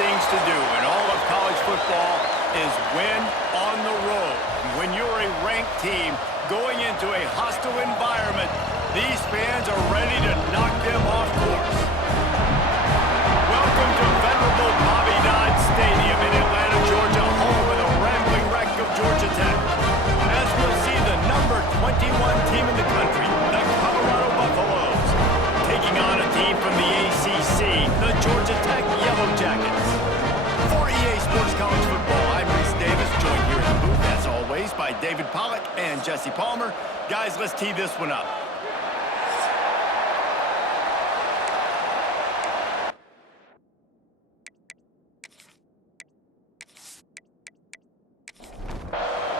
things to do in all of college football is win on the road. When you're a ranked team going into a hostile environment, these fans are ready to knock them off course. Welcome to venerable Bobby Dodd Stadium in Atlanta, Georgia, home of the rambling wreck of Georgia Tech. As we'll see the number 21 team in the country, the Colorado Buffaloes, taking on a team from the ACC, the Georgia Tech Yellow Jackets. For EA Sports College Football, I'm Reese Davis, joined here in the booth, as always, by David Pollack and Jesse Palmer. Guys, let's tee this one up.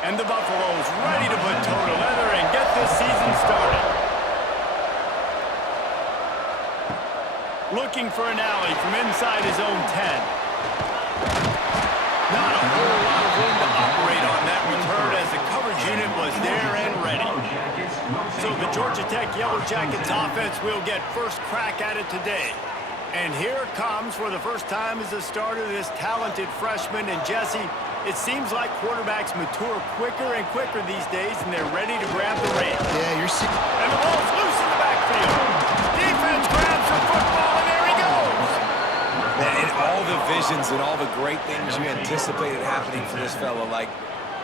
And the Buffaloes ready to put toe to leather and get this season started. Looking for an alley from inside his own 10. Not a whole lot of room to operate on that return as the coverage unit was there and ready. So the Georgia Tech Yellow Jackets offense will get first crack at it today. And here comes for the first time as a starter this talented freshman. And Jesse, it seems like quarterbacks mature quicker and quicker these days, and they're ready to grab the reins. Yeah, you're seeing. And the ball's loose in the backfield. Defense grabs the football, and there he goes. And all the visions and all the great things you anticipated happening for this fella, like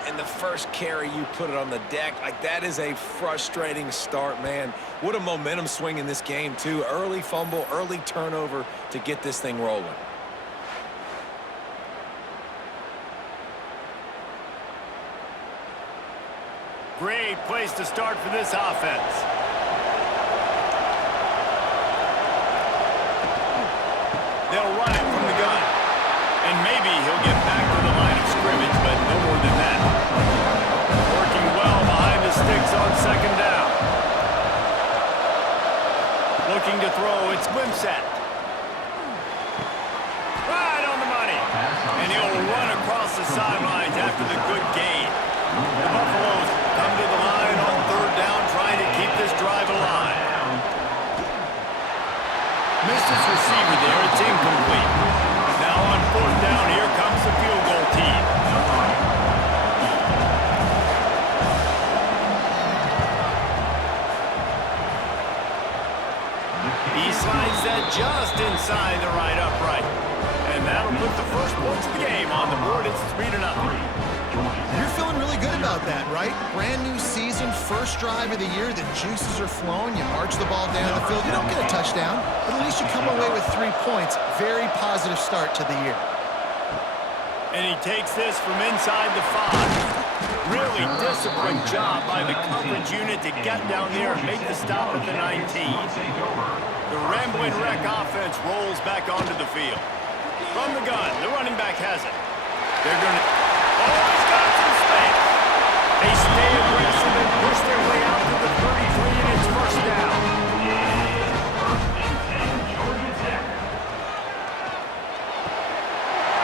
in the first carry you put it on the deck, like that is a frustrating start, man. What a momentum swing in this game, too. Early fumble, early turnover to get this thing rolling. Great place to start for this offense. They'll run it from the gun. And maybe he'll get back to the line of scrimmage, but no more than that. Working well behind the sticks on second down. Looking to throw, it's Wimsatt. Right on the money. And he'll run across the sidelines after the good gain. The Buffaloes come to the line on third down, trying to keep this drive alive. Missed his receiver there. It's incomplete. Now on fourth down, here comes the field goal team. He slides that just inside the right upright. And that'll put the first points of the game on the board. It's 3-0. You're feeling really good about that, right? Brand new season, first drive of the year, the juices are flowing, you march the ball down the field, you don't get a touchdown, but at least you come away with 3 points. Very positive start to the year. And he takes this from inside the 5. Really disciplined job by the coverage unit to get down there and make the stop at the 19. The rambling wreck offense rolls back onto the field. From the gun, the running back has it. They're going to... Oh, he's got some space. They stay aggressive and push their way out to the 33, and it's first down.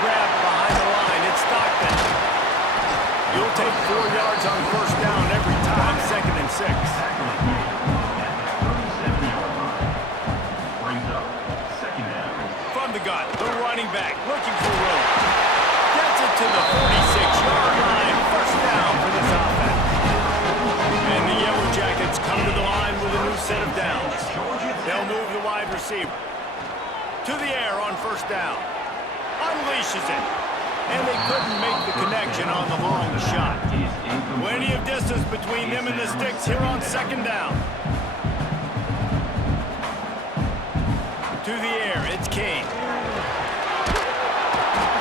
Grab behind the line. It's Stockton. You'll take 4 yards on first down every time, 2nd and 6. From the gun, the running back looking for room. Gets it to the 46-yard line. First down for this offense. And the Yellow Jackets come to the line with a new set of downs. They'll move the wide receiver to the air on first down. Unleashes it. And they couldn't make the connection on the long shot. Plenty of distance between them and the sticks here on second down. To the air, it's King.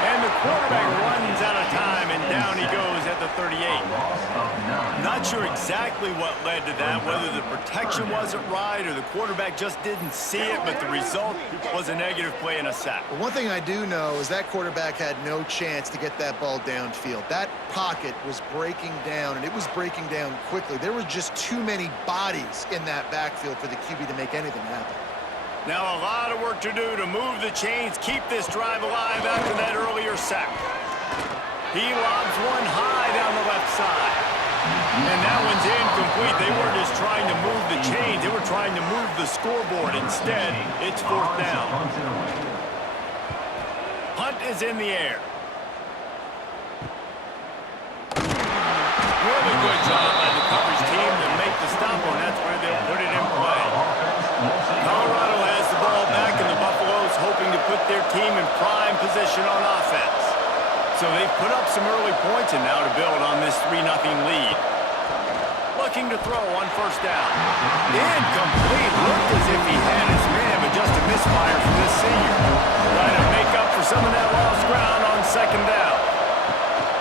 And the quarterback runs out of time, and down he goes at the 38. Not sure exactly what led to that, whether the protection wasn't right or the quarterback just didn't see it, but the result was a negative play and a sack. Well, one thing I do know is that quarterback had no chance to get that ball downfield. That pocket was breaking down, and it was breaking down quickly. There were just too many bodies in that backfield for the QB to make anything happen. Now a lot of work to do to move the chains, keep this drive alive after that earlier sack. He lobs one high down the left side. And that one's incomplete. They weren't just trying to move the chains. They were trying to move the scoreboard. Instead, it's fourth down. Punt is in the air. Really good job by the coverage team to make the stop, and that's where they'll put it in play. Colorado has the ball back, and the Buffaloes hoping to put their team in prime position on offense. So they've put up some early points, and now to build on this 3-0 lead. Looking to throw on first down. Incomplete. Looked as if he had his man, but just a misfire from this senior. Trying to make up for some of that lost ground on second down.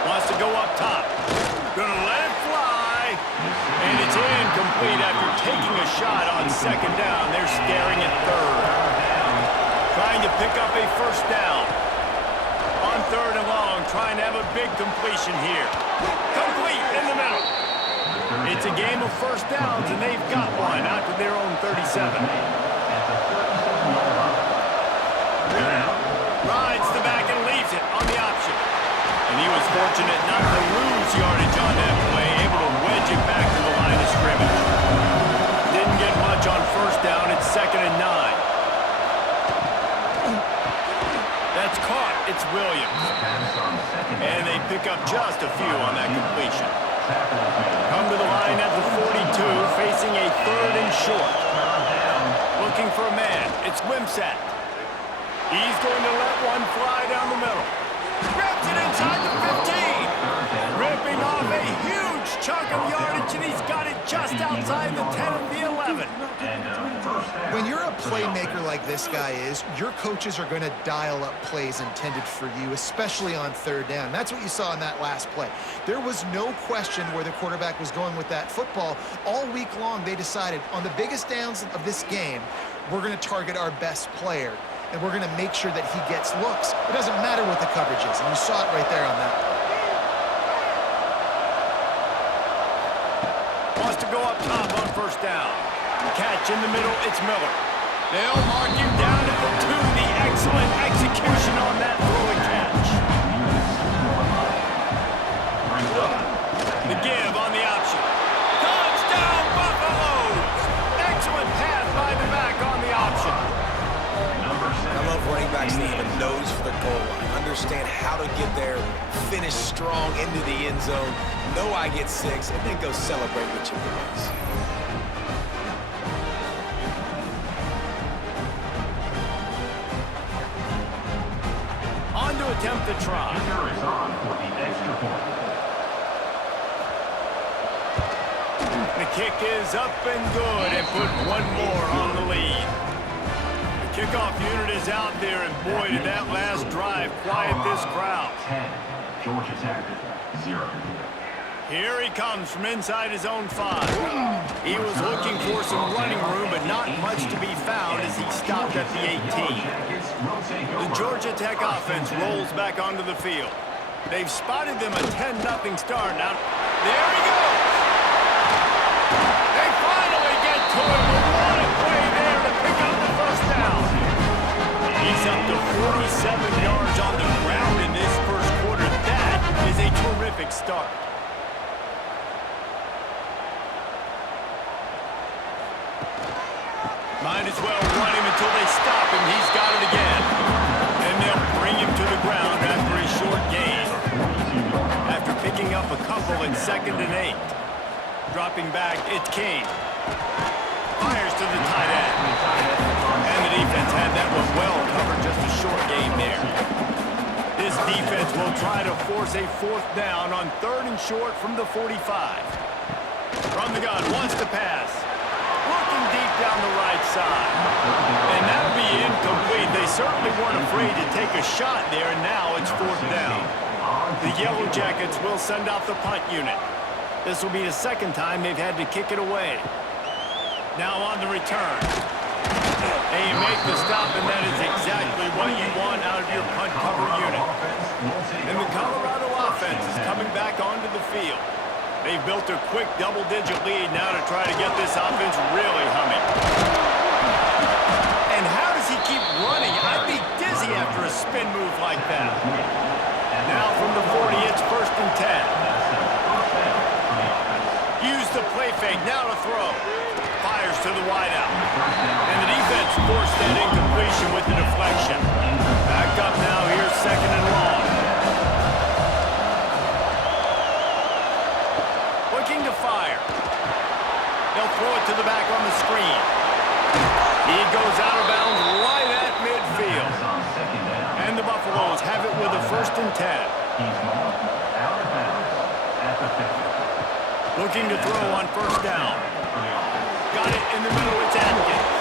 Wants to go up top. Gonna let it fly. And it's incomplete after taking a shot on second down. They're staring at third. Trying to pick up a first down. On third and long, trying to have a big completion here. Complete in the middle. It's a game of first downs, and they've got one out to their own 37. Rides the back and leaves it on the option. And he was fortunate not to lose yardage on that play, able to wedge it back to the line of scrimmage. Didn't get much on first down. It's 2nd and 9. That's caught. It's Williams. And they pick up just a few on that completion. Come to the line at the 42, facing a 3rd and short. Looking for a man. It's Wimsatt. He's going to let one fly down the middle. Grabs it inside the 15. Ripping off a huge chunk of yardage, and he's got it just outside the 10 of the 11. When you're a playmaker like this guy is, your coaches are going to dial up plays intended for you, especially on third down. That's what you saw in that last play. There was no question where the quarterback was going with that football. All week long, they decided on the biggest downs of this game, we're going to target our best player, and we're going to make sure that he gets looks. It doesn't matter what the coverage is, and you saw it right there on that play. Wants to go up top on first down. Catch in the middle, it's Miller. They'll mark him down at the 2. The excellent execution on that throw and catch. The give on the option. Touchdown, Buffaloes! Excellent pass by the back on the option. I love running backs that have a nose for the goal line. Understand how to get there, finish strong into the end zone, know I get 6, and then go celebrate with your boys. On to attempt the try. The kick is up and good, and put one more on the lead. The kickoff unit is out there, and boy, did that last drive quiet this crowd. 10, Georgia Tech, 0. Here he comes from inside his own 5. He was looking for some running room, but not much to be found as he stopped at the 18. The Georgia Tech offense rolls back onto the field. They've spotted them a 10-0 start. Now, there he goes! They finally get to him with one play there to pick up the first down. He's up to 47 yards on the ground in this first quarter. That is a terrific start. Might as well run him until they stop him. He's got it again. And they'll bring him to the ground after a short gain. After picking up a couple in 2nd and 8. Dropping back, it's King. Fires to the tight end. And the defense had that one well covered, just a short gain there. This defense will try to force a 4th down on 3rd and short from the 45. From the gun, wants to pass. Looking deep down the right side. And that'll be incomplete. They certainly weren't afraid to take a shot there, and now it's 4th down. The Yellow Jackets will send out the punt unit. This will be the 2nd time they've had to kick it away. Now on the return. And you make the stop, and that is exactly what you want out of your punt cover unit. And the Colorado offense is coming back onto the field. They've built a quick double-digit lead now to try to get this offense really humming. And how does he keep running? I'd be dizzy after a spin move like that. Now from the 40, it's 1st and 10. Use the play fake, now to throw. Fires to the wideout. And the defense forced that incompletion with the deflection. Back up now, here's 2nd and fire. They'll throw it to the back on the screen. He goes out of bounds right at midfield. And the Buffaloes have it with a 1st and 10. Out of bounds at the 50. Looking to throw on 1st down. Got it in the middle. It's Atkins.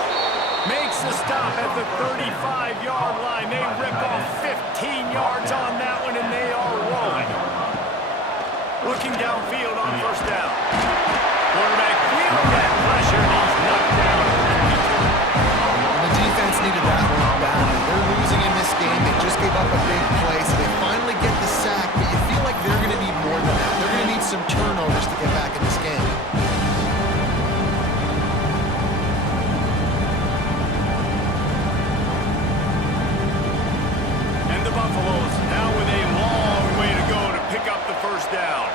Makes the stop at the 35-yard line. They rip off 15 yards on that one, and they are rolling. Looking downfield on 1st down. Quarterback feeling that pressure, and he's knocked down. And the defense needed that one badly. They're losing in this game. They just gave up a big play, so they finally get the sack, but you feel like they're going to need more than that. They're going to need some turnovers to get back in this game. And the Buffaloes now with a long way to go to pick up the 1st down.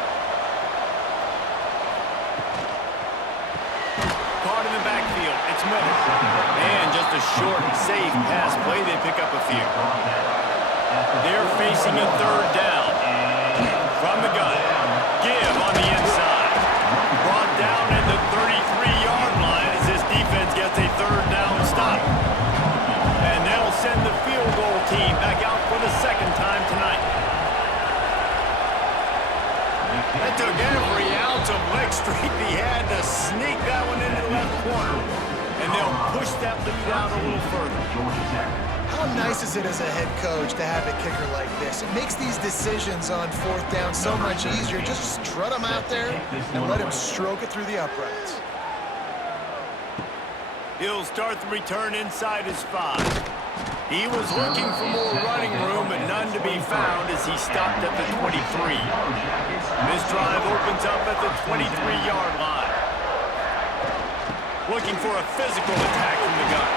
Caught in the backfield. It's Miller. And just a short, safe pass play. They pick up a few. They're facing a 3rd down. From the gun. Give on the inside. Brought down at the 33-yard line as this defense gets a 3rd down stop. And they'll send the field goal team back out for the 2nd time tonight. That took every ounce of leg strength he had to sneak that one into the left corner. And they'll push that lead out a little further. How nice is it as a head coach to have a kicker like this? It makes these decisions on 4th down so much easier. Just strut him out there and let him stroke it through the uprights. He'll start the return inside his 5. He was looking for more running room, but none to be found as he stopped at the 23. This drive opens up at the 23-yard line. Looking for a physical attack from the gun.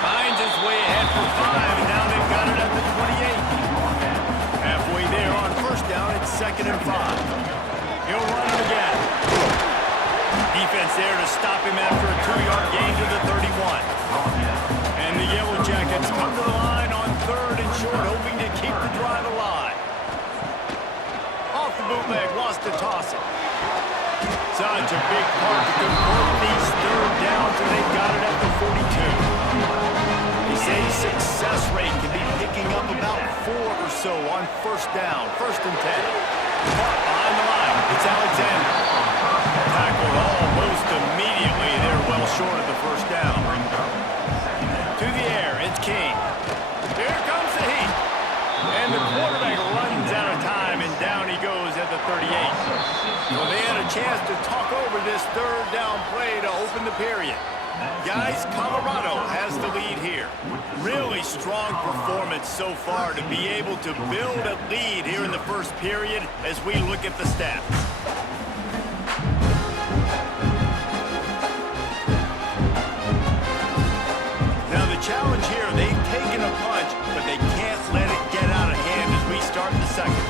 Finds his way ahead for 5, and now they've got it at the 28. Halfway there on 1st down, it's 2nd and 5. He'll run it again. Defense there to stop him after a 2-yard gain to the 31. And the Yellow Jackets come to the line on 3rd and short, hoping to keep the drive alive. Off the bootleg, lost to toss it. Such a big part to convert these 3rd downs, and they've got it at the 42. They say success rate can be picking up about 4 or so on 1st down, 1st and 10. Caught behind the line, it's Alexander. Tackled almost immediately. They're well short of the 1st down. To the air, it's King. Here comes the heat. And the quarterback runs out of time, and down he goes at the 38. Well, they had a chance to talk over this 3rd down play to open the period. Guys, Colorado has the lead here. Really strong performance so far to be able to build a lead here in the 1st period as we look at the stats. Now the challenge here, they've taken a punch, but they can't let it get out of hand as we start in the 2nd.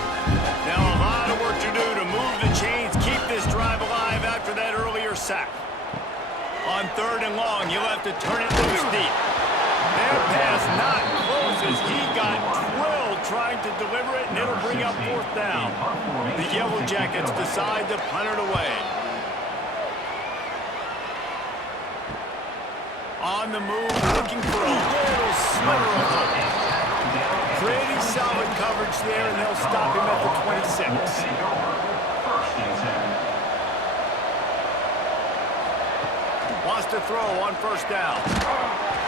Now a lot of work to do to move the chains, keep this drive alive after that earlier sack. On 3rd and long, you'll have to turn it loose deep. Their pass not close as he got drilled trying to deliver it, and it'll bring up 4th down. The Yellow Jackets decide to punt it away. On the move, looking for a little sliver of hope. Pretty solid coverage there, and they'll stop him at the 26. Wants to throw on 1st down.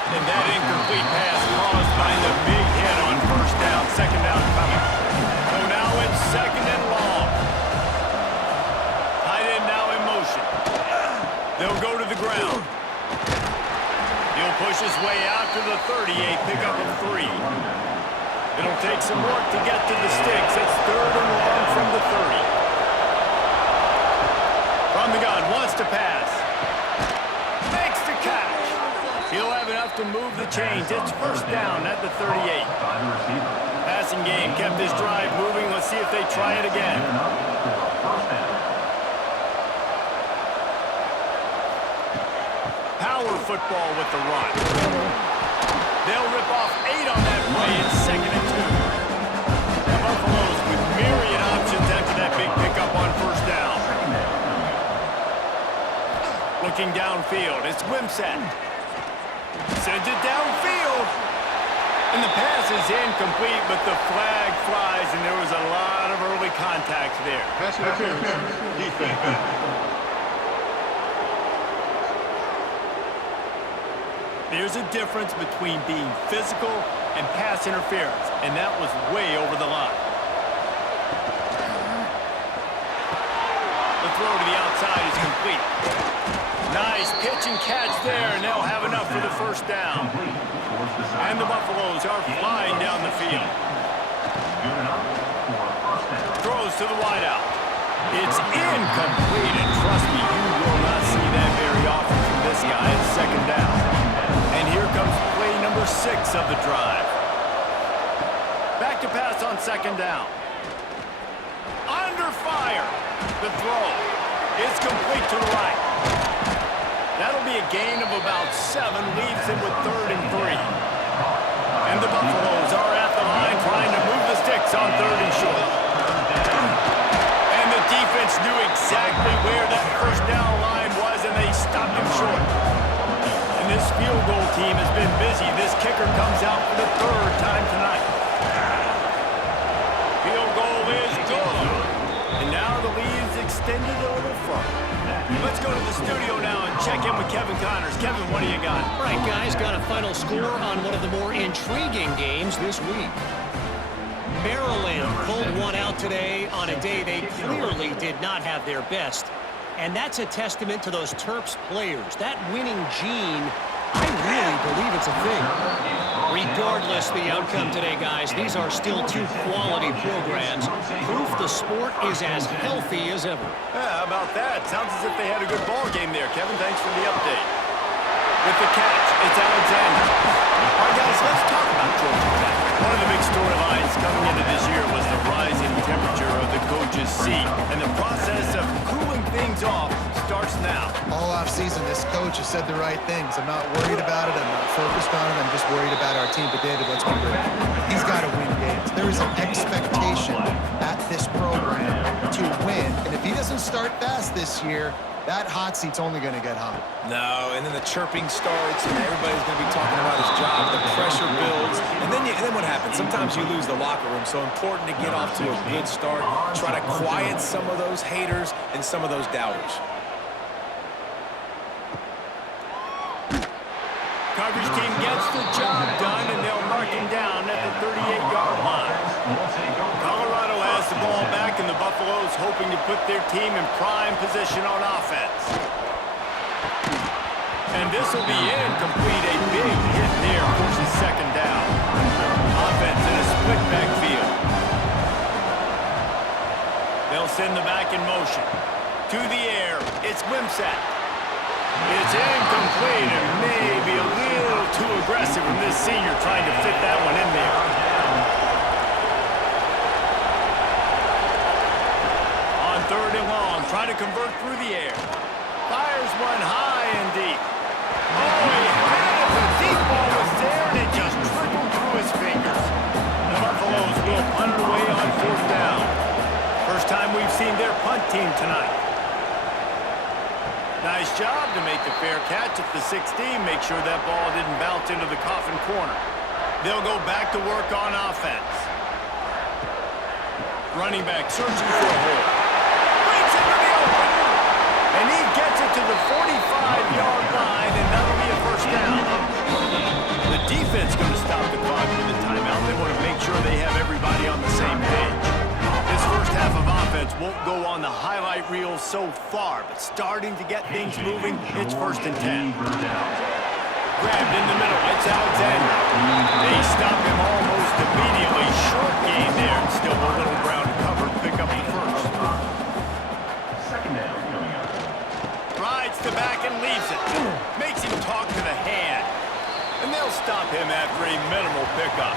And that incomplete pass caused by the big hit on 1st down. 2nd down coming. So now it's 2nd and long. Tight end now in motion. They'll go to the ground. He'll push his way out to the 38, pick up a 3. It'll take some work to get to the sticks. It's 3rd and long from the 30. From the gun, wants to pass. Makes the catch. He'll have enough to move the chains. It's 1st down at the 38. Passing game kept this drive moving. Let's see if they try it again. Power football with the run. They'll rip off 8 on that play. It's 2nd and 2. The Buffaloes with myriad options after that big pickup on 1st down. Looking downfield, it's Wimsatt. Sends it downfield. And the pass is incomplete, but the flag flies, and there was a lot of early contact there. Pass interference. Defense. There's a difference between being physical and pass interference, and that was way over the line. The throw to the outside is complete. Nice pitch and catch there, and they'll have enough for the first down. And the Buffaloes are flying down the field. Throws to the wideout. It's incomplete, and trust me, you will not see that very often from this guy at second down. And here comes play number 6 of the drive. Back to pass on second down. Under fire. The throw. It's complete to the right. That'll be a gain of about 7, leaves him with 3rd and 3. And the Buffaloes are at the line trying to move the sticks on 3rd and short. And the defense knew exactly where that first down line was, and they stopped him short. And this field goal team has been busy. This kicker comes out for the 3rd time tonight. Field goal is good. And now the lead is extended a little further. Let's go to the studio now and check in with Kevin Connors. Kevin, what do you got? All right, guys, got a final score on one of the more intriguing games this week. Maryland pulled one out today on a day they clearly did not have their best. And that's a testament to those Terps players. That winning gene, I really believe it's a thing. Regardless the outcome today, guys, these are still 2 quality programs. Proof the sport is as healthy as ever. How about that? Sounds as if they had a good ball game there, Kevin. Thanks for the update. With the catch, it's Alexander. All right, guys, let's talk about Georgia Tech. One of the big storylines coming into this year was the rising temperature of the coach's seat, and the process of cooling things off starts now. All offseason, this coach has said the right things. I'm not worried about it. I'm not focused on it. I'm just worried about our team. But, David, let's be real. He's got to win games. There is an expectation at this program to win. And if he doesn't start fast this year, that hot seat's only going to get hot. No, and then the chirping starts, and everybody's going to be talking about his job. The pressure builds, and then what happens? Sometimes you lose the locker room. So important to get off to a good start. Try to quiet some of those haters and some of those doubters. Coverage team gets the job done, and they'll mark him down at the 38-yard line. Colorado has the ball back, and the Buffaloes hoping to put their team in prime position on offense. And this will be incomplete. A big hit there forces second down. Offense in a split backfield. They'll send the back in motion. To the air, it's Wimsatt. It's incomplete and maybe a little too aggressive from this senior trying to fit that one in there. On 3rd and long, trying to convert through the air. Fires one high and deep. Oh, he had it. The deep ball was there and it just trickled through his fingers. The Buffaloes will punt it away on 4th down. First time we've seen their punt team tonight. Nice job to make the fair catch at the 16. Make sure that ball didn't bounce into the coffin corner. They'll go back to work on offense. Running back searching for a hole. Breaks into the open. And he gets it to the 45-yard line, and that'll be a first down. The defense going to stop the clock with a timeout. They want to make sure they have everybody on the same page. This first half of offense won't go on the highlight reel so far, but starting to get things moving, it's 1st and 10. Grabbed in the middle, it's Alexander. They stop him almost immediately. Short gain there, and still a little ground to cover to pick up the first. Second down coming up. Rides to back and leaves it. Makes him talk to the hand. And they'll stop him after a minimal pickup.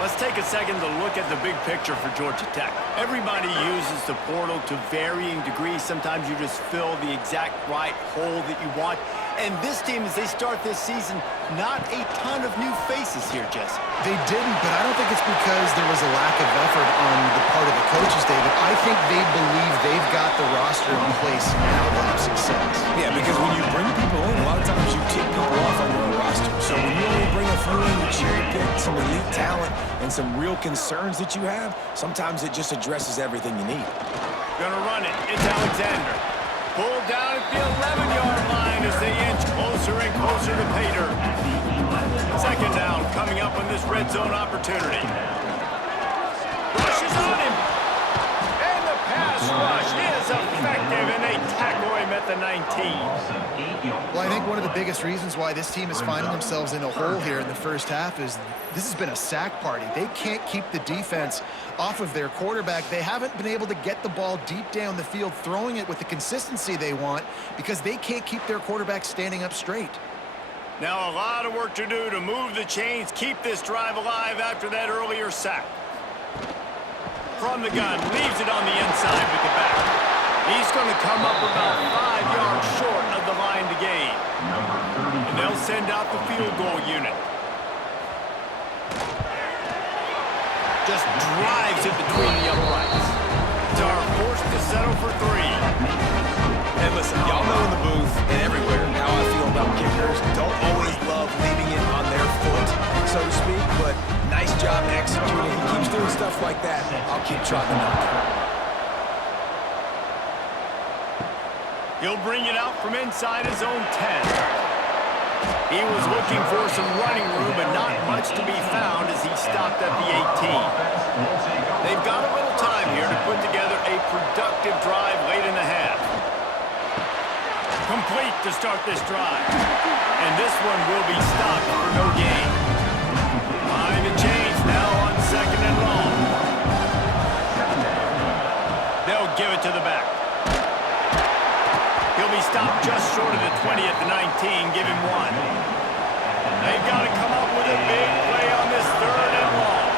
Let's take a second to look at the big picture for Georgia Tech. Everybody uses the portal to varying degrees. Sometimes you just fill the exact right hole that you want. And this team, as they start this season, not a ton of new faces here, Jesse. They didn't, but I don't think it's because there was a lack of effort on the part of the coaches, David. I think they believe they've got the roster in place now to have success. Yeah, hit some elite talent and some real concerns that you have, sometimes it just addresses everything you need. Gonna run it. It's Alexander. Pulled down at the 11-yard line as they inch closer and closer to pay dirt. Second down coming up on this red zone opportunity. Rushes on him. And the pass rush is effective, and they tackle him at the 19. Well, I think one of the biggest reasons why this team is finding themselves in a hole here in the first half is this has been a sack party. They can't keep the defense off of their quarterback. They haven't been able to get the ball deep down the field, throwing it with the consistency they want because they can't keep their quarterback standing up straight. Now a lot of work to do to move the chains, keep this drive alive after that earlier sack. From the gun, leaves it on the inside with the back. He's going to come up about 5 yards short of the line to gain. And they'll send out the field goal unit. Just drives it between the uprights. Are forced to settle for 3. And listen, y'all know in the booth and everywhere how I feel about kickers. Don't always love leaving it on their foot, so to speak, but nice job executing. He keeps doing stuff like that. I'll keep trotting him out there. He'll bring it out from inside his own 10. He was looking for some running room, but not much to be found as he stopped at the 18. They've got a little time here to put together a productive drive late in the half. Complete to start this drive. And this one will be stopped for no gain. Behind the chains now on 2nd and long. They'll give it to the back. He'll be stopped just short of the 20 at the 19. Give him 1. They've got to come up with a big play on this 3rd and long.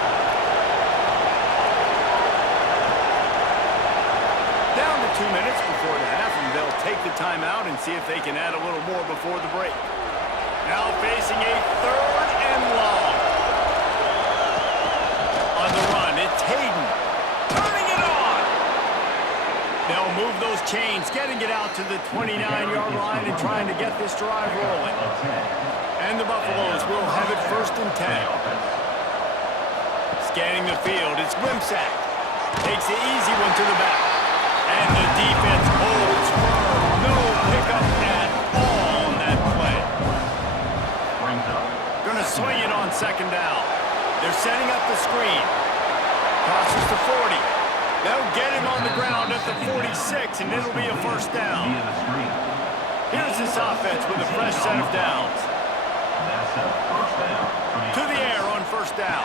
Down to 2 minutes before the half, and they'll take the timeout and see if they can add a little more before the break. Now facing a 3rd and long. On the run, it's Hayden. Turning it on. They'll move those chains, getting it out to the 29-yard line and trying to get this drive rolling. And the Buffaloes will have it 1st and 10. Scanning the field, it's Grimsack. Takes the easy one to the back. And the defense holds firm. No pickup at all on that play. Gonna swing it on 2nd down. They're setting up the screen. Crosses to 40. They'll get him on the ground at the 46, and it'll be a 1st down. Here's this offense with a fresh set of downs. To the air on 1st down.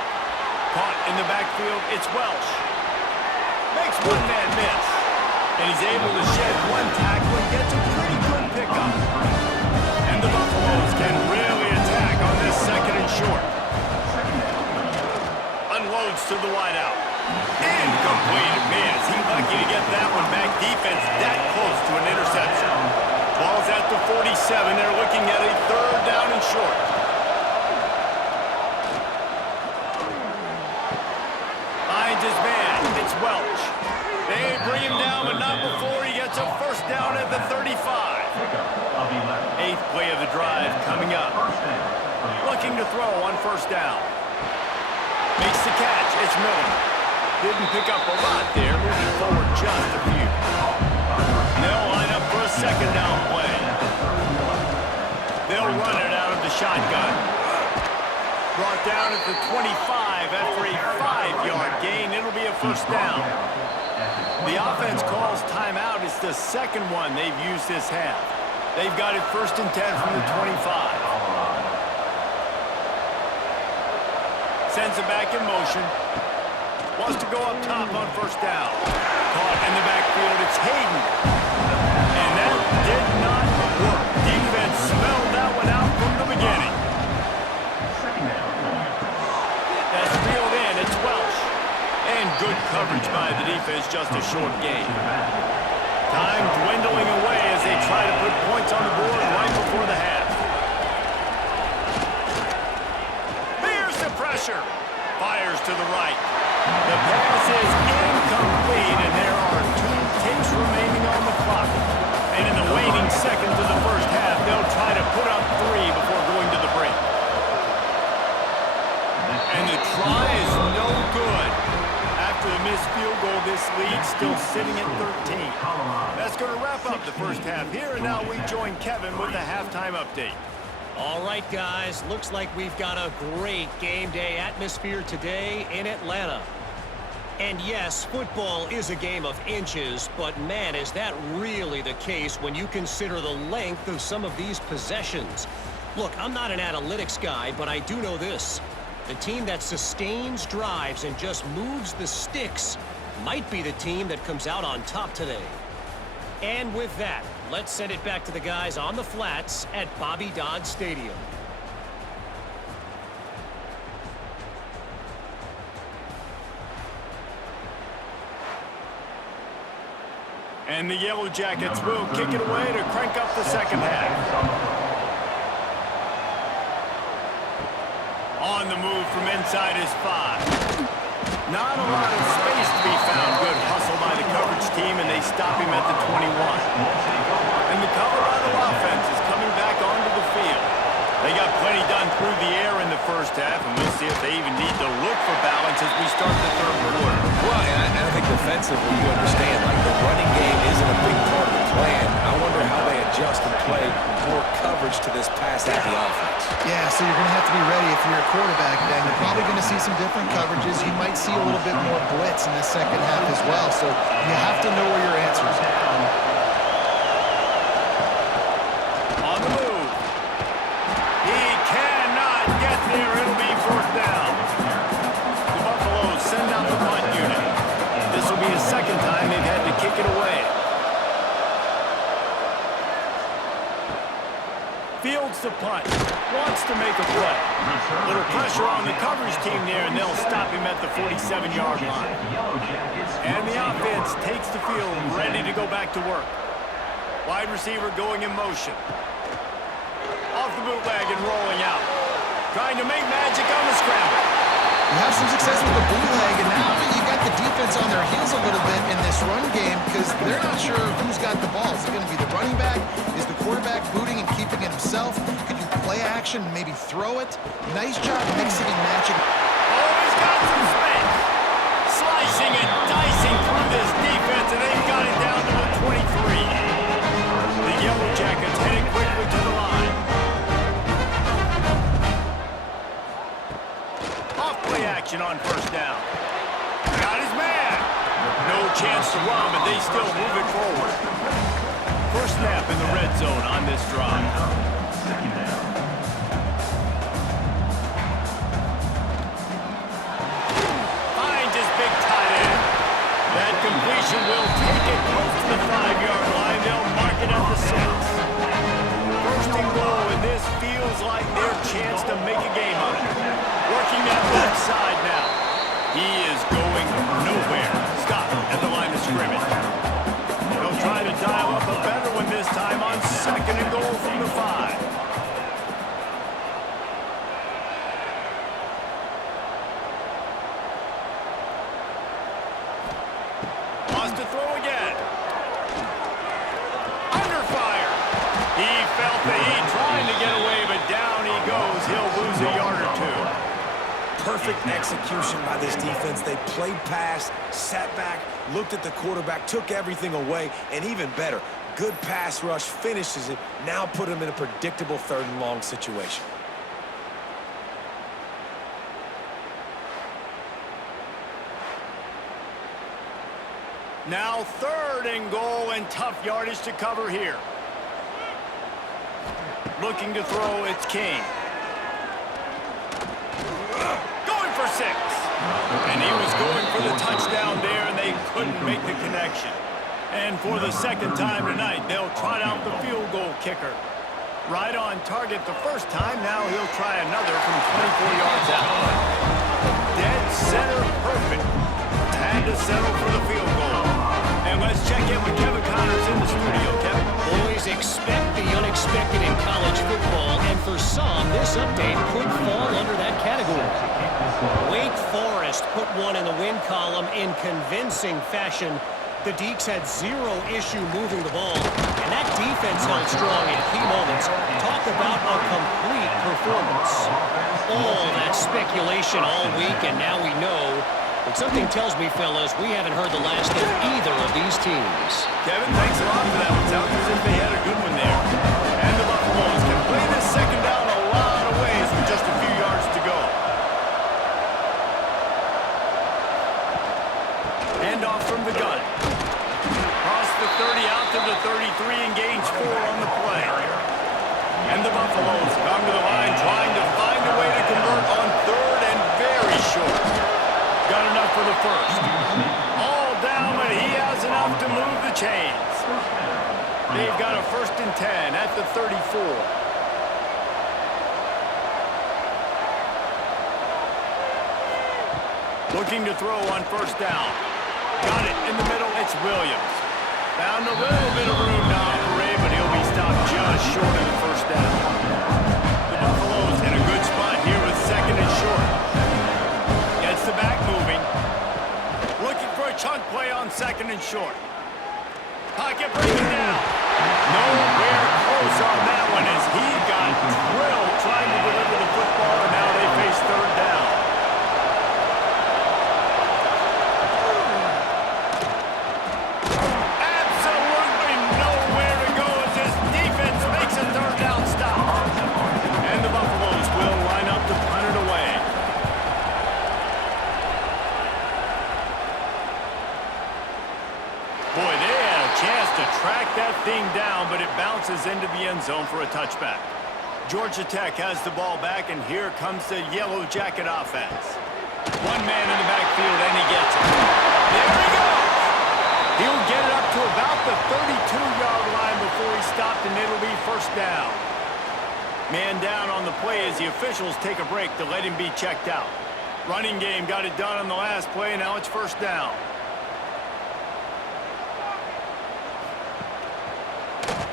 Caught in the backfield, it's Welsh. Makes one man miss. And he's able to shed 1 tackle and gets a pretty good pickup. And the Buffaloes can really attack on this 2nd and short. Unloads to the wideout. Incomplete. Man, is he lucky to get that one back. Defense that close to an interception. Ball's at the 47. They're looking at a 3rd down and short. Finds his man. It's Welch. They bring him down, but not before he gets a 1st down at the 35. 8th play of the drive coming up. Looking to throw on 1st down. Makes the catch. It's Miller. Didn't pick up a lot there, moving forward just a few. They'll line up for a 2nd down play. They'll run it out of the shotgun. Brought down at the 25 after a 5-yard gain. It'll be a 1st down. The offense calls timeout. It's the 2nd one they've used this half. They've got it 1st and 10 from the 25. Sends it back in motion. Wants to go up top on 1st down. Caught in the backfield, it's Hayden. And that did not work. Defense smelled that one out from the beginning. That's reeled in, it's Welsh. And good coverage by the defense, just a short gain. Time dwindling away as they try to put points on the board right before the half. There's the pressure. Fires to the right. The pass is incomplete, and there are 2 ticks remaining on the clock. And in the waning seconds of the first half, they'll try to put up 3 before going to the break. missed field goal, this lead still sitting at 13. That's going to wrap up the first half here, and now we join Kevin with the halftime update. All right, guys, looks like we've got a great game day atmosphere today in Atlanta. And yes, football is a game of inches, but man, is that really the case when you consider the length of some of these possessions. Look, I'm not an analytics guy, but I do know this. The team that sustains drives and just moves the sticks might be the team that comes out on top today. And with that, let's send it back to the guys on the flats at Bobby Dodd Stadium. And the Yellow Jackets will kick it away to crank up the second half. On the move from inside is 5. Not a lot of space to be found. Good hustle by the coverage team, and they stop him at the 21. And the Colorado offense is coming back onto the field. They got plenty done through the air in the first half, and we'll see if they even need to look for balance as we start the third quarter. Well, and I think defensively, you understand, like the running game isn't a big part of the plan. I wonder how they adjust and play more coverage to this pass-happy offense. Yeah, so you're going to have to be ready if you're a quarterback then. You're probably going to see some different coverages. You might see a little bit more blitz in the second half as well. So you have to know where your answers are. On the move. He cannot get there. It'll be fourth down. The Buffaloes send out the punt unit. This will be the second time they've had to kick it away. Fields the punt. Wants to make a play. Little pressure on the coverage team there, and they'll stop him at the 47-yard line. And the offense takes the field, ready to go back to work. Wide receiver going in motion. Off the bootleg and rolling out. Trying to make magic on the scramble. You have some success with the bootleg, and now you got the defense on their heels a little bit in this run game because they're not sure who's got the ball. Is it going to be the running back? Is the quarterback booting and keeping it himself? Could you play action and maybe throw it? Nice job mixing and matching. Oh, he's got some space. Slicing and dicing through this defense, and they've got it down to the 23. The Yellow Jackets heading quickly to the line. Off-play action on first down. Got his man. No chance to run, but they still move it forward. First snap in the red zone on this drive. Finds his big tight end. That completion will take it close to the 5-yard line. They'll mark it at the 6. First and goal, and this feels like their chance to make a game of it. Working that left side now. He is going nowhere. Stop at the line of scrimmage. They'll try to dial up a better one this time on second and goal from the 5. Wants to throw again. Under fire. He felt the heat trying to get away, but down he goes. He'll lose a yard or two. Perfect execution by this defense. They played pass, sat back, looked at the quarterback, took everything away, and even better, good pass rush, finishes it, now put him in a predictable third and long situation. Now third and goal, and tough yardage to cover here. Looking to throw, it's King. Going for 6. And he was going for the touchdown there, and they couldn't make the connection. And for the second time tonight, they'll trot out the field goal kicker. Right on target the first time, now he'll try another from 24 yards out. Dead center perfect. Had to settle for the field goal. And let's check in with Kevin Connors in the studio. Kevin? Boys, expect the unexpected in college football, and for some, this update could fall under that category. Wake Forest put one in the win column in convincing fashion. The Deacs had zero issue moving the ball, and that defense held strong in key moments. Talk about a complete performance. All that speculation all week, and now we know But something tells me, fellas, we haven't heard the last of either of these teams. Kevin, thanks a lot for that one. Sounds as if they had a good one there. And the Buffaloes can play this second down a lot of ways with just a few yards to go. Hand off from the gun. Cross the 30 out to the 33 and gains 4 on the play. And the Buffaloes come to the line trying to find a way to convert on third and very short. Got enough for the first. All down, but he has enough to move the chains. They've got a 1st and 10 at the 34. Looking to throw on 1st down. Got it in the middle. It's Williams. Found a little bit of room to operate, but he'll be stopped just short of the 1st down. The Buffaloes in a good spot here with 2nd and short. Gets the back moving. Looking for a chunk play on 2nd and short. Pocket breaking down. Nowhere close on that one as he got drilled trying to deliver the football, and now they face 3rd down. Absolutely nowhere to go as this defense makes a 3rd down stop. And the Buffaloes will line up to punt it away. Boy, they had a chance to track that thing down, but it bounces into the end zone for a touchback. Georgia Tech has the ball back, and here comes the Yellow Jacket offense. One man in the backfield, and he gets it. There he goes! He'll get it up to about the 32-yard line before he's stopped, and it'll be 1st down. Man down on the play as the officials take a break to let him be checked out. Running game got it done on the last play, and now it's 1st down.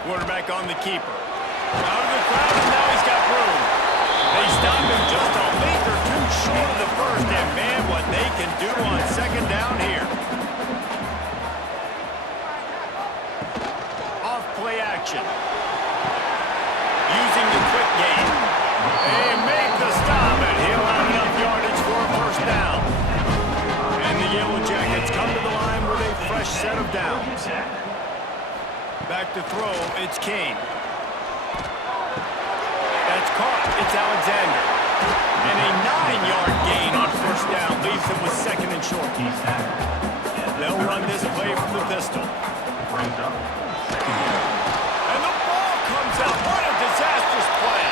Quarterback on the keeper. Out of the crowd, and now he's got room. They stop him just a link or two short of the 1st, and man, what they can do on 2nd down here. Off play action. Using the quick game. They make the stop, and he'll have enough yardage for a 1st down. And the Yellow Jackets come to the line with a fresh set of downs. Back to throw, it's Kane. That's caught, it's Alexander. And a 9-yard gain on 1st down leaves them with 2nd and short. They'll run this play from the pistol. And the ball comes out. What a disastrous play.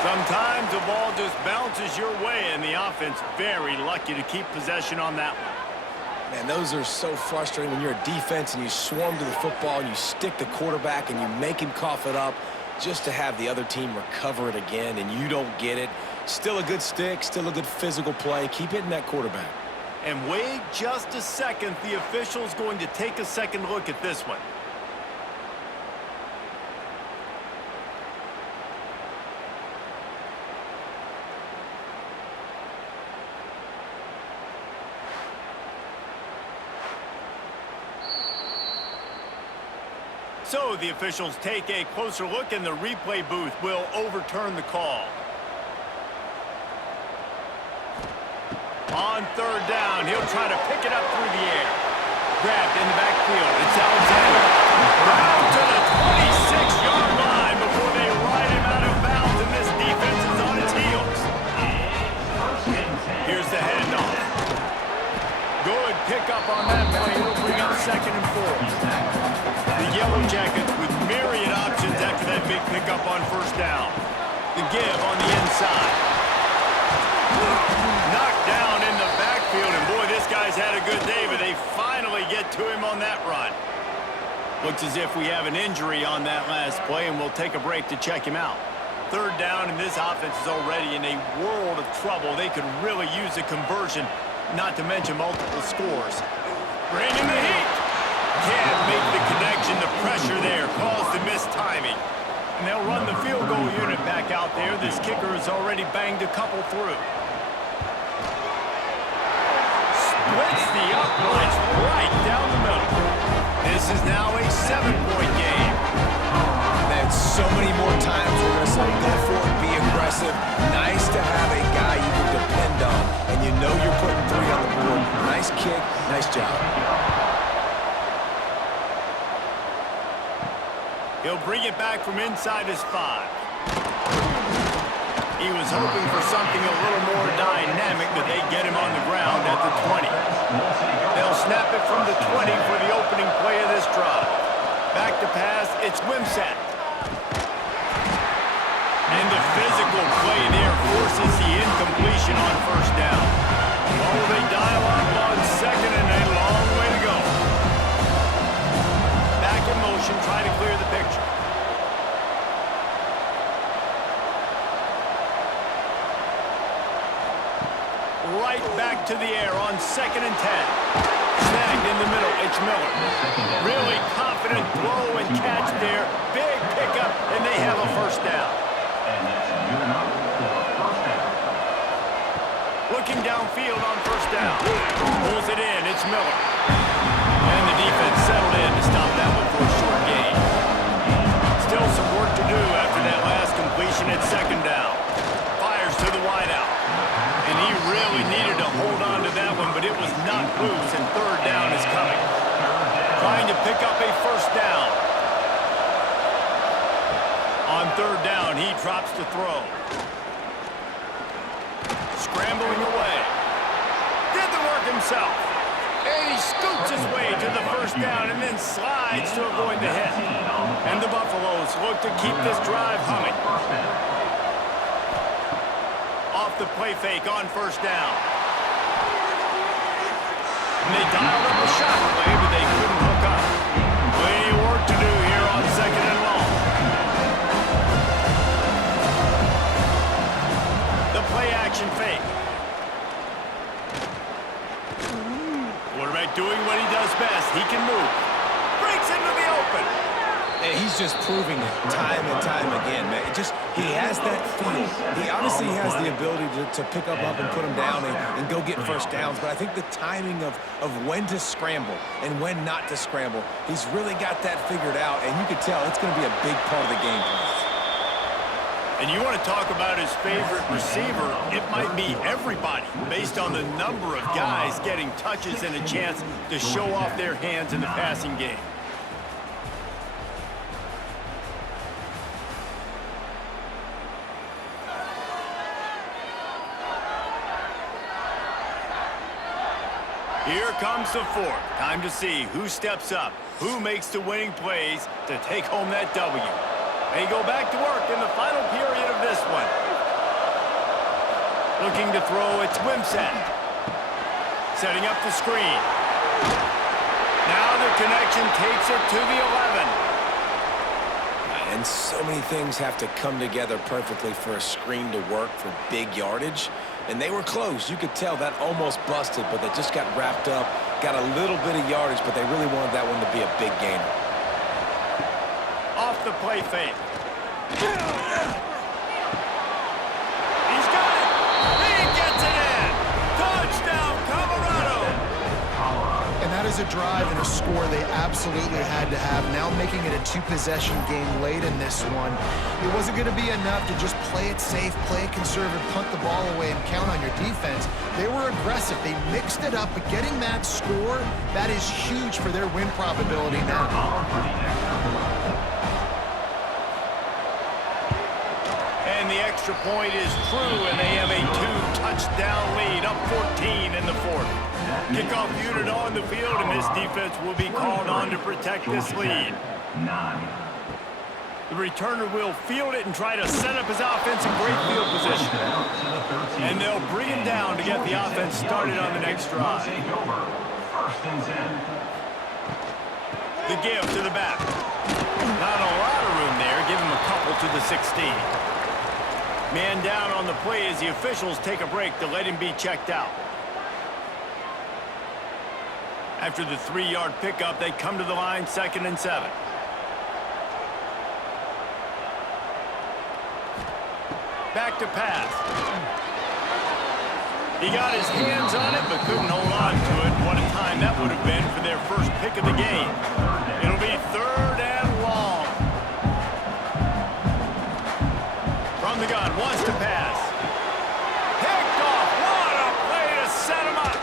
Sometimes the ball just bounces your way, and the offense very lucky to keep possession on that one. Man, those are so frustrating when you're a defense and you swarm to the football and you stick the quarterback and you make him cough it up just to have the other team recover it again and you don't get it. Still a good stick, still a good physical play. Keep hitting that quarterback. And wait just a second. The official's going to take a second look at this one. So the officials take a closer look, and the replay booth will overturn the call. On 3rd down, he'll try to pick it up through the air. Grabbed in the backfield. It's Alexander. Down to the 26-yard line before they ride him out of bounds, and this defense is on its heels. Here's the handoff. Good pickup on that play. It'll bring up 2nd and 4. The Yellow Jackets with myriad options after that big pickup on 1st down. The give on the inside. Knocked down in the backfield, and boy, this guy's had a good day, but they finally get to him on that run. Looks as if we have an injury on that last play, and we'll take a break to check him out. 3rd down, and this offense is already in a world of trouble. They could really use a conversion, not to mention multiple scores. Bringing the heat. Can't make the connection. The pressure there caused the missed timing. And they'll run the field goal unit back out there. This kicker has already banged a couple through. Splits the uprights right down the middle. This is now a 7-point game. Man, so many more times we're going to say go for it, be aggressive. Nice to have a guy you can depend on, and you know you're putting 3 on the board. forward. Nice kick, nice job. He'll bring it back from inside his 5. He was hoping for something a little more dynamic, but they get him on the ground at the 20. They'll snap it from the 20 for the opening play of this drive. Back to pass, it's Wimsatt. And the physical play there forces the incompletion on first down. Oh, they dial up on second and a long way to go. Back in motion, try to clear the picture. Right back to the air on 2nd and 10. Snagged in the middle, it's Miller. Really confident throw and catch there. Big pickup, and they have a first down. Looking downfield on first down. Pulls it in, it's Miller. And the defense settled in to stop that one for a short gain. Still some work to do after that last completion at 2nd down. Fires to the wideout. And he really needed to hold on to that one, but it was not loose, and 3rd down is coming. Trying to pick up a first down. On 3rd down, he drops to throw. Scrambling away. Did the work himself. And he scoots his way to the first down and then slides to avoid the hit. And the Buffaloes look to keep this drive humming. Off the play fake on first down. And they dialed up a shot play, but they couldn't hook up. Plenty of work to do here on 2nd and long. The play action fake. Quarterback doing what he does best. He can move. Breaks into the open. And he's just proving it time and time again, man. He has that feel. He obviously has the ability to pick up and put him down and go get first downs, but I think the timing of when to scramble and when not to scramble, he's really got that figured out, and you can tell it's going to be a big part of the game plan. And you want to talk about his favorite receiver, it might be everybody, based on the number of guys getting touches and a chance to show off their hands in the passing game. Here comes the 4th. Time to see who steps up, who makes the winning plays to take home that W. They go back to work in the final period of this one. Looking to throw, it's Wimsatt. Setting up the screen. Now the connection takes it to the 11. And so many things have to come together perfectly for a screen to work for big yardage. And they were close. You could tell that almost busted, but they just got wrapped up, got a little bit of yardage, but they really wanted that one to be a big gainer. Off the play fake. He's got it. He gets it in. Touchdown, Colorado. And that is a drive and a score they absolutely had to have. Now making it a 2-possession game late in this one. It wasn't going to be enough to just play it safe, play it conservative, punt the ball away, and count on your defense. They were aggressive. They mixed it up, but getting that score, that is huge for their win probability now. And the extra point is true, and they have a 2-touchdown lead, up 14 in the 4th. Kickoff unit on the field, and this defense will be called on to protect this lead. The returner will field it and try to set up his offense in great field position. And they'll bring him down to get the offense started on the next drive. The give to the back. Not a lot of room there. Give him a couple to the 16. Man down on the play as the officials take a break to let him be checked out. After the 3-yard pickup, they come to the line, 2nd and 7. Back to pass. He got his hands on it, but couldn't hold on to it. What a time that would have been for their first pick of the game. It'll be 3rd and long. From the gun, wants to pass. Picked off. What a play to set him up.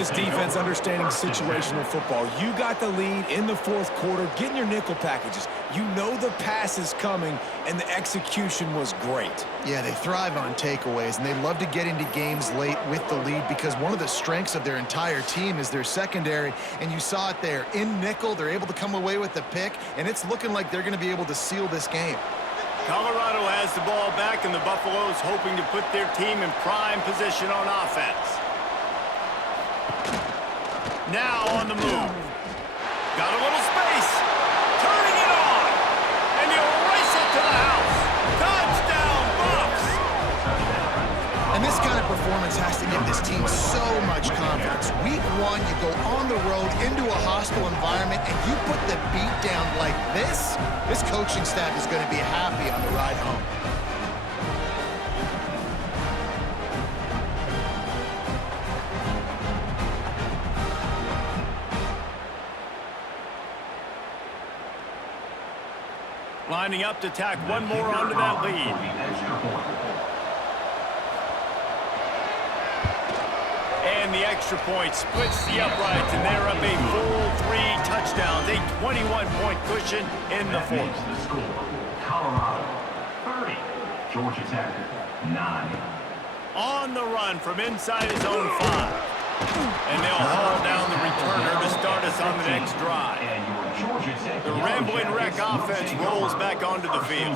this defense understanding situational football. You got the lead in the fourth quarter, getting your nickel packages. You know the pass is coming, and the execution was great. Yeah, they thrive on takeaways, and they love to get into games late with the lead because one of the strengths of their entire team is their secondary, and you saw it there. In nickel, they're able to come away with the pick, and it's looking like they're going to be able to seal this game. Colorado has the ball back, and the Buffaloes hoping to put their team in prime position on offense. Now on the move. Got a little space. Turning it on. And he'll race it to the house. Touchdown, Buffs! And this kind of performance has to give this team so much confidence. Week one, you go on the road into a hostile environment, and you put the beat down like this, this coaching staff is going to be happy on the ride home. Lining up to tack one more onto that lead. And the extra point splits the uprights, and they're up a full 3 touchdowns, a 21-point cushion in the fourth. The score, Colorado 30, Georgia Tech 9. On the run from inside his own 5. And they'll haul down the returner to start us on the next drive. The rambling wreck offense rolls back onto the field.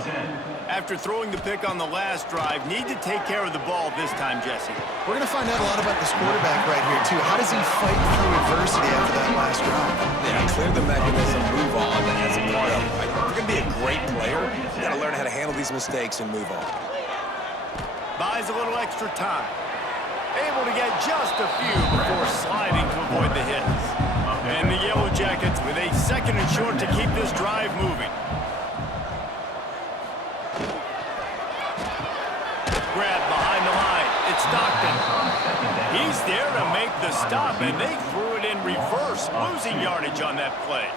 After throwing the pick on the last drive, need to take care of the ball this time, Jesse. We're going to find out a lot about this quarterback right here, too. How does he fight through adversity after that last drive? Yeah, clear the mechanism, move on. That's a part of it, right? If you're going to be a great player, you got to learn how to handle these mistakes and move on. Buys a little extra time. Able to get just a few before sliding to avoid the hits. And the Yellow Jackets with a 2nd and short to keep this drive moving. Grab behind the line. It's Stockton. He's there to make the stop, and they threw it in reverse, losing yardage on that play.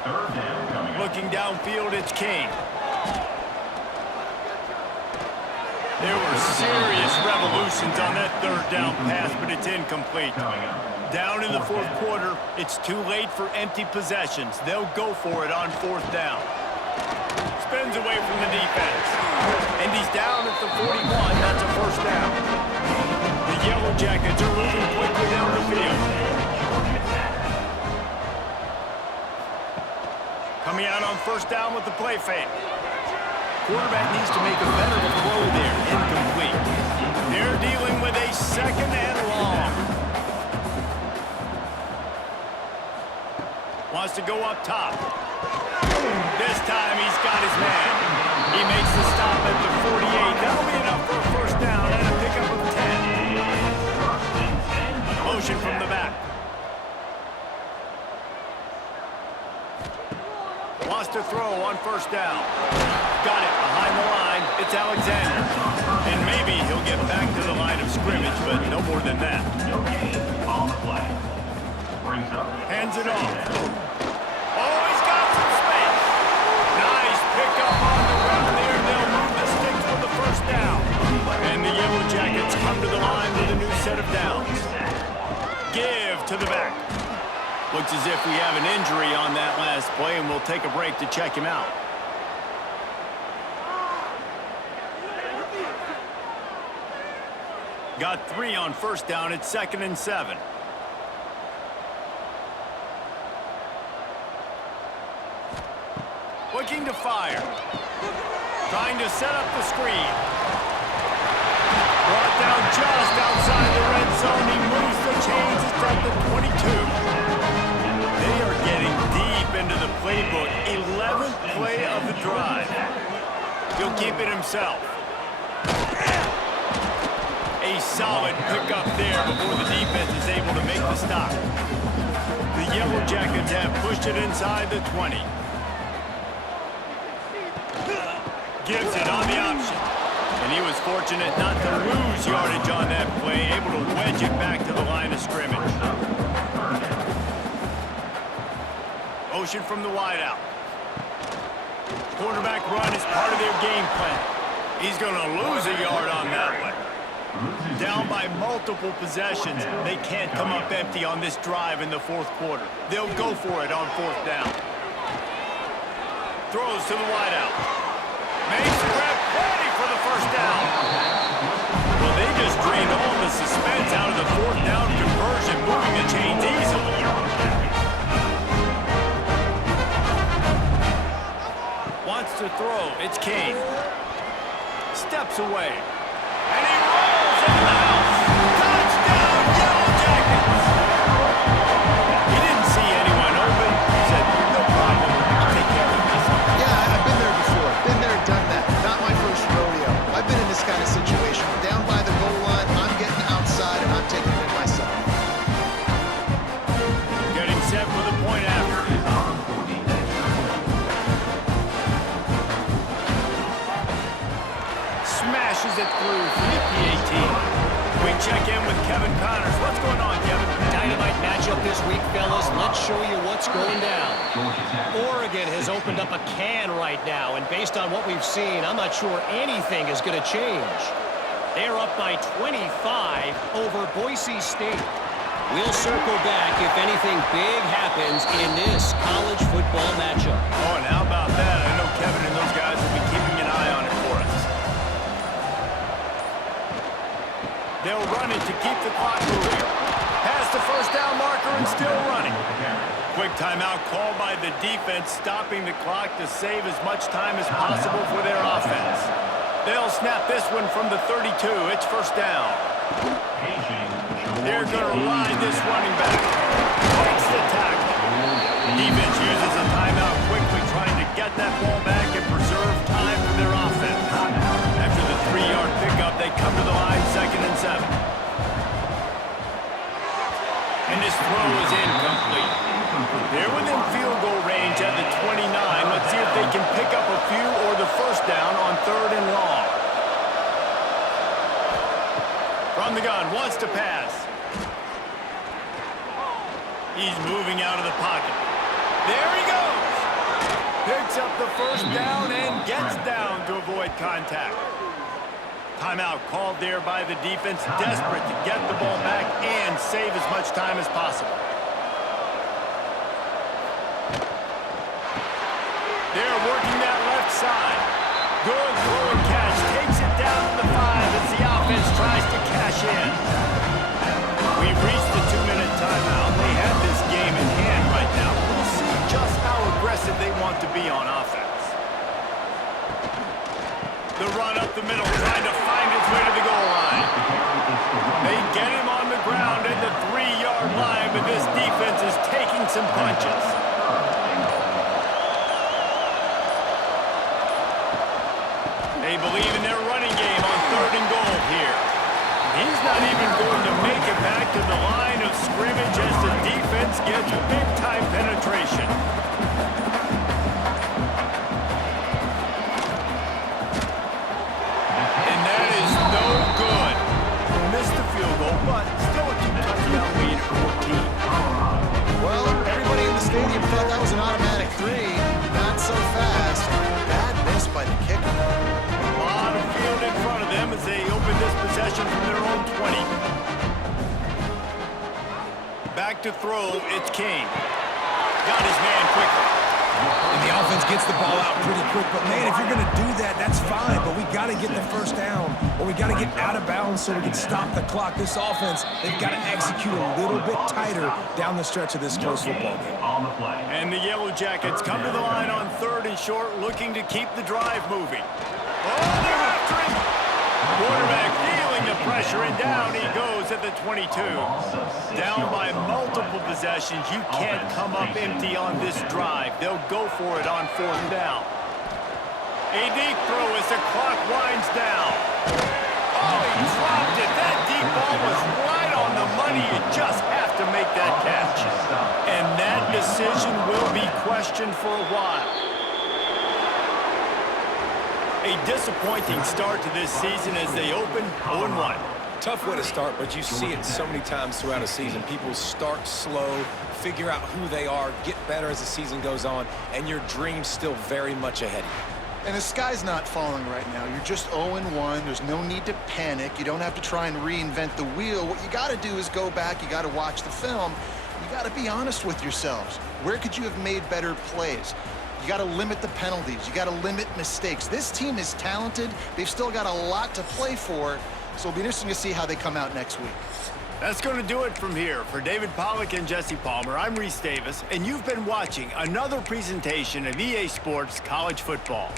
Looking downfield, it's King. There were serious revolutions on that 3rd down pass, but it's incomplete. Down in the fourth quarter, it's too late for empty possessions. They'll go for it on 4th down. Spins away from the defense. And he's down at the 41. That's a 1st down. The Yellow Jackets are moving quickly down the field. Coming out on 1st down with the play fake. Quarterback needs to make a better throw there. Incomplete. They're dealing with a 2nd and long. Wants to go up top. This time he's got his man. He makes the stop at the 48. That'll be enough for a 1st down and a pickup of 10. Motion from the back. Wants to throw on 1st down. Got it behind the line. It's Alexander. And maybe he'll get back to the line of scrimmage, but no more than that. On the play. Brings up. Hands it off. Oh, he's got some space. Nice pickup on the ground there. They'll move the sticks for the 1st down. And the Yellow Jackets come to the line with a new set of downs. Give to the back. Looks as if we have an injury on that last play, and we'll take a break to check him out. Got 3 on 1st down. It's 2nd and 7. Looking to fire. Trying to set up the screen. Brought down just outside the red zone. He moves the chains. It's at the 22. They are getting deep into the playbook. 11th play of the drive. He'll keep it himself. A solid pickup there before the defense is able to make the stop. The Yellow Jackets have pushed it inside the 20. Gives it on the option. And he was fortunate not to lose yardage on that play, able to wedge it back to the line of scrimmage. Motion from the wideout. Quarterback run is part of their game plan. He's going to lose a yard on that one. down by multiple possessions. They can't come up empty on this drive in the fourth quarter. They'll go for it on fourth down. Throws to the wideout. Makes the grab, ready for the first down. Well, they just drained all the suspense out of the fourth down conversion, moving the chains easily. Wants to throw. It's Kane. Steps away. And he rolls into the house. Touchdown, Yellow Jackets! He didn't see anyone open. He said, no problem. I'll take care of this. Yeah, I've been there before. Been there, done that. Not my first rodeo. I've been in this kind of situation. Down by the goal line, I'm getting outside, and I'm taking it myself. Getting set for the point after. Smashes it through for the PAT. We check in with Kevin Connors. What's going on, Kevin? Dynamite matchup this week, fellas. Let's show you what's going down. Oregon has opened up a can right now, and based on what we've seen, I'm not sure anything is going to change. They're up by 25 over Boise State. We'll circle back if anything big happens in this college football matchup. Oh, and how about that? I know Kevin and those guys will be keeping an eye on it for us. They'll run it to keep the clock moving. Past the first down marker and still running. Quick timeout called by the defense, stopping the clock to save as much time as possible for their offense. They'll snap this one from the 32. It's first down. They're going to ride this running back. Breaks the tackle. Defense uses a timeout quickly, trying to get that ball back and preserve time for their offense. After the 3-yard pickup, they come to the line, 2nd and 7. And this throw is incomplete. They're within field goal range at the 29. Let's see if they can pick up a few or the first down on 3rd and long. From the gun, wants to pass. He's moving out of the pocket. There he goes. Picks up the first down and gets down to avoid contact. Timeout called there by the defense, desperate to get the ball back and save as much time as possible. They're working that left side. Good throw and catch. Takes it down to the 5 as the offense tries to cash in. We've reached the 2-minute timeout. They have this game in hand right now. We'll see just how aggressive they want to be on offense. The run up the middle, trying to find his way to the goal line. They get him on the ground at the 3-yard line, but this defense is taking some punches. They believe in their running game on 3rd and goal here. He's not even going to make it back to the line of scrimmage as the defense gets big-time penetration. And that is no good. Missed the field goal, but still a 2-touchdown lead at 14. Well, everybody in the stadium thought that was an automatic 3. Not so fast. Bad miss by the kicker. A lot of field in front of them as they open this possession from their own 20. Back to throw, it's Kane. Got his man quickly. And the offense gets the ball out pretty quick. But, man, if you're going to do that, that's fine. But we got to get the first down, or we got to get out of bounds so we can stop the clock. This offense, they've got to execute a little bit tighter down the stretch of this close football game. And the Yellow Jackets come to the line on 3rd and short, looking to keep the drive moving. Oh, they're after him. Quarterback feeling the pressure, and down he goes at the 22. Down by multiple possessions. You can't come up empty on this drive. They'll go for it on 4th down. A deep throw as the clock winds down. Oh, he dropped it. That deep ball was right on the money. You just have to make that catch. And that decision will be questioned for a while. A disappointing start to this season as they open 0-1. Tough way to start, but you see it so many times throughout a season. People start slow, figure out who they are, get better as the season goes on, and your dream's still very much ahead of you. And the sky's not falling right now. You're just 0-1. There's no need to panic. You don't have to try and reinvent the wheel. What you got to do is go back. You got to watch the film. You got to be honest with yourselves. Where could you have made better plays? You got to limit the penalties. You got to limit mistakes. This team is talented. They've still got a lot to play for. So it'll be interesting to see how they come out next week. That's going to do it from here. For David Pollack and Jesse Palmer, I'm Reese Davis, and you've been watching another presentation of EA Sports College Football.